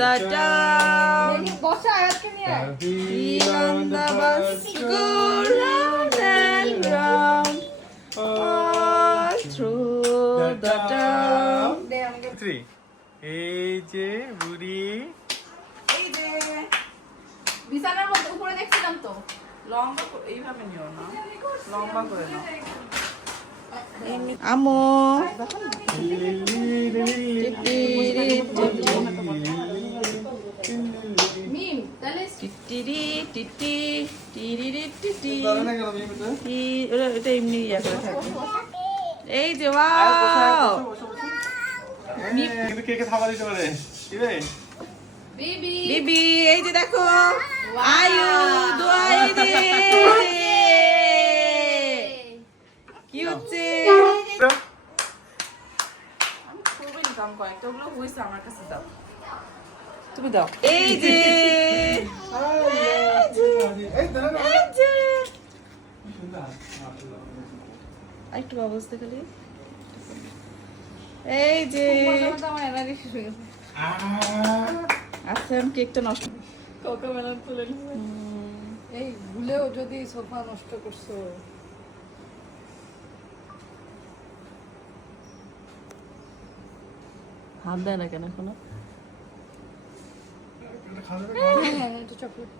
the town. Wheel on the bus, go round and round, all through the town. এই যে বুড়ি, এই যে বিছানার মধ্যে উপরে দেখছিলাম তো, লম্বা এইভাবে নিও না, লম্বা করে নাও। আমো এটা এমনি ইয়া করে থাকে। এই যে ওয়াও, কিন্তু কে কে থাবা দিতে পারে কি রে? বিবি এই যে দেখো, আয়ু দোয়াই দে, কি হচ্ছে? আমি খুবই ইনকাম কয়েকটা ওগুলো হয়েছে আমার কাছে, দাও তুমি দাও। এই যে একটু অবস্থা খালি, এই যে আচ্ছা আমি কেকটা নষ্ট এই ভুলেও যদি সোফা নষ্ট করছো, হাত দেয় না কেন এখনো? চকলেট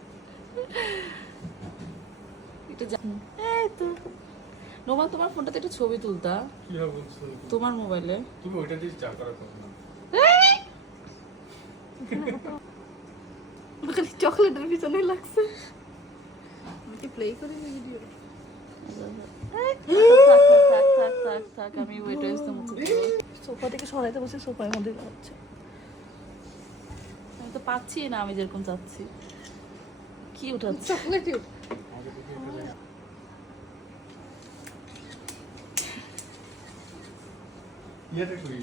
নোমা তোমার ফোনটাতে একটা ছবি তুলতা, কি হবে বলছো? তোমার মোবাইলে তুমি ওইটা দিয়ে চাপ করা করো না। চকলেটের পিছনে লাগছে। আমি কি প্লে করি না ভিডিও? থাক আমি ওয়েট হয়েছে সোফা থেকে সরাইতে বসে সোফার মধ্যে যাচ্ছে। আমি তো পাচ্ছি না আমি যেরকম চাচ্ছি। কি উঠাচ্ছে? চকলেট ইয়েটা কই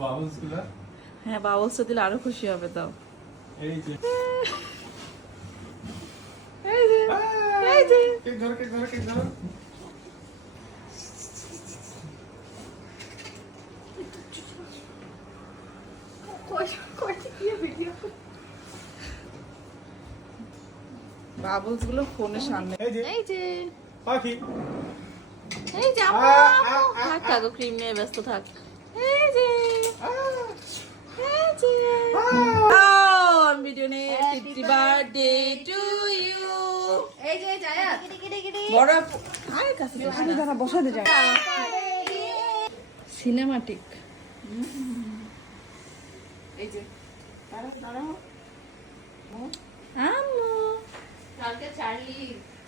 বাবলস গুলা? হ্যাঁ বাবলসটা দিলে আরো খুশি হবে। দাও এই যে এই যে এই যে কেক ধরো, কেক ধরো, কেক ধরো। বাবলস গুলো ফোনের সামনে। এই যে এই যে পাখি, এই যে থাক থাক, ক্রিম নিয়ে ব্যস্ত থাক। এই যে এই যে ভিডিও নে, হ্যাপি বার্থডে টু ইউ। এই যে জায়াত বড় আয় কাছে জানা বসাতে যায় সিনেমাটিক। এই যে দাঁড়াও আম্মু, কালকে চার্লি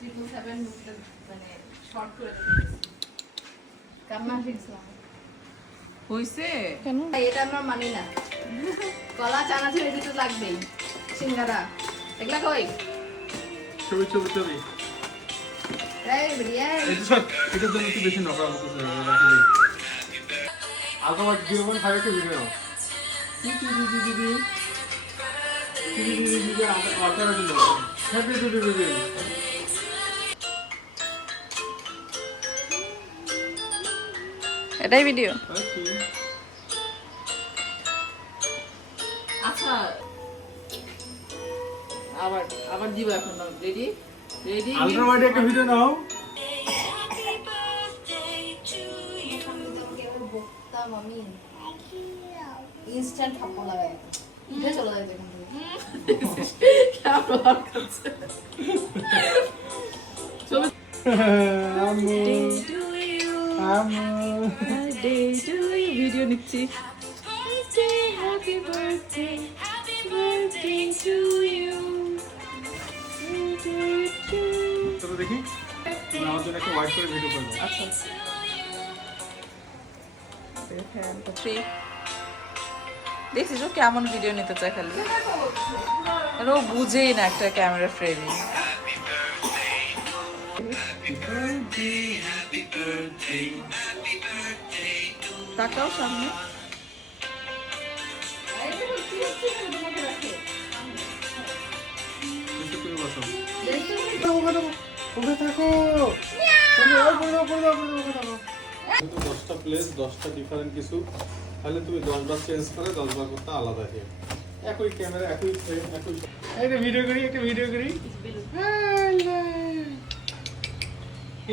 777 মানে শর্ট করে কান্না শিখছিলাম হইছে কেন? এটা আমরা মানি না। কলা চানাচুর দিতে লাগবেই, সিঙ্গারা এগুলা কই? ছবি ছবি ছবি। এই বিরিয়া এটা সব এটার জন্য একটু বেশি নকরা মতো রাখি দিই। আলফাবাদ 0.5 একটু ভিডিও নাও। এটাই ভিডিও। আচ্ছা আবার আবার দিব এখন। রেডি রেডি আলট্রাওয়াইড একটা ভিডিও নাও। মামি ইনস্ট্যান্ট থাপ্পড় লাগাই এটা চলে যায় এখান থেকে। কেমন করছে? চলো ভিডিও নিচ্ছি। Happy birthday to you. চলো দেখি, তুমি আমার জন্য একটা হোয়াইট করে ভিডিও করবে। আচ্ছা দেখছিস ও কেমন ভিডিও নিতে চায়, খালি ও বুঝেই না একটা ক্যামেরা ফ্রেমে। তাকাও সামনে। দশটা প্লেস 10টা ডিফারেন্ট কিছু, তাহলে তুমি 10 বার চেঞ্জ করে 10 বার করতে আলাদা। একই ক্যামেরা একই ফ্রেম একই একটা ভিডিও করি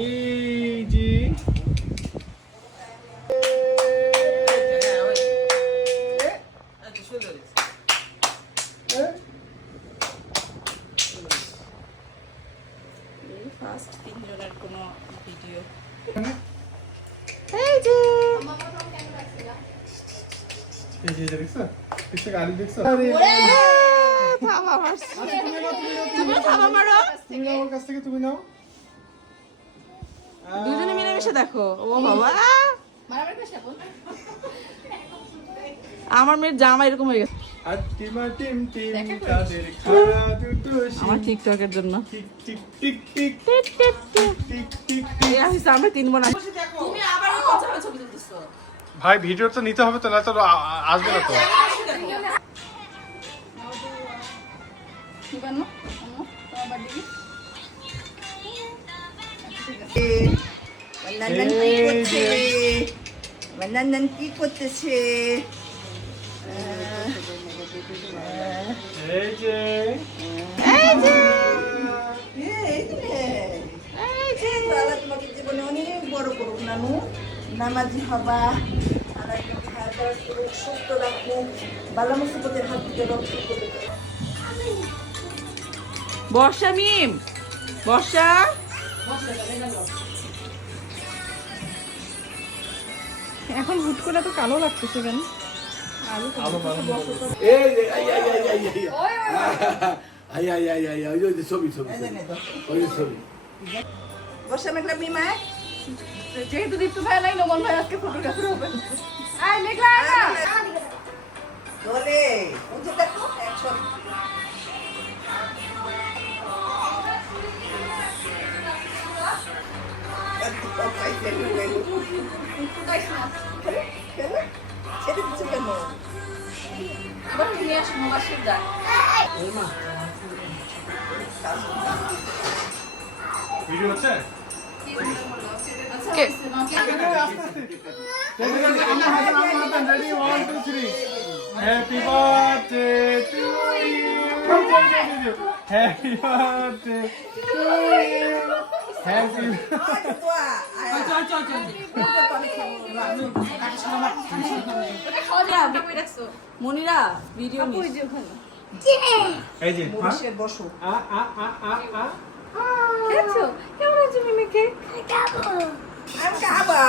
এই যে ফার্স্ট তিনজনের কোনো ভিডিও। এই যে এই যে দেখছো দেখছো গাড়ি দেখছো থাবা মারছে। তুমি থাবা মারো, তুমি নাও ওর কাছ থেকে তুমি নাও দুজনে মিলেমিশে দেখো। ও বাবা, মারামারি করিস না বোন। আমার মেয়ের জামা এরকম হয়ে গেছে আর টিমা টিম টিম তাদের খাড়া দুটো আমার টিকটকের জন্য। Tick tick tick tick tick tick tick. Tick tick এই আসছে, আমরা 3 বোন আছি। তুমি আবার এই পঞ্চাশ ছবি তুলতেছো। ভাই ভিডিও তো নিতে হবে তো না তো আসবে না তো কি বানো? আম্মু, তোমার বার্থডে কি? নান্দান কি করতেছে? এই যে তোমাকে জীবনে অনেক বড় করুক নানু, নামাজি হবা, সুস্থ রাখুক, বালা মুসিবতের হাত থেকে রক্ষা করুক। বর্ষা মিম, বর্ষা এখন হুট করে তো কালো লাগতেছে কেন? বর্ষা মেঘলা মিমায় যেহেতু দীপ্ত ভাই নাই, নোমান ভাই আজকে ফটোগ্রাফার হবে। আয় মেঘলা আয় না। ধরে বুঝে দেখো একশো ছেড়ে দিচ্ছে কেন? এবার তুমি আসো মোবাসির যান। ভিডিও হচ্ছে কে? Happy birthday to you. Happy birthday to you. Happy দোয়া মনিরা ভিডিও নিস। এই যে মরিষের বসো আ আ আ আ আ দেখছো কেমন আছে মিমিকে? আমি খাবা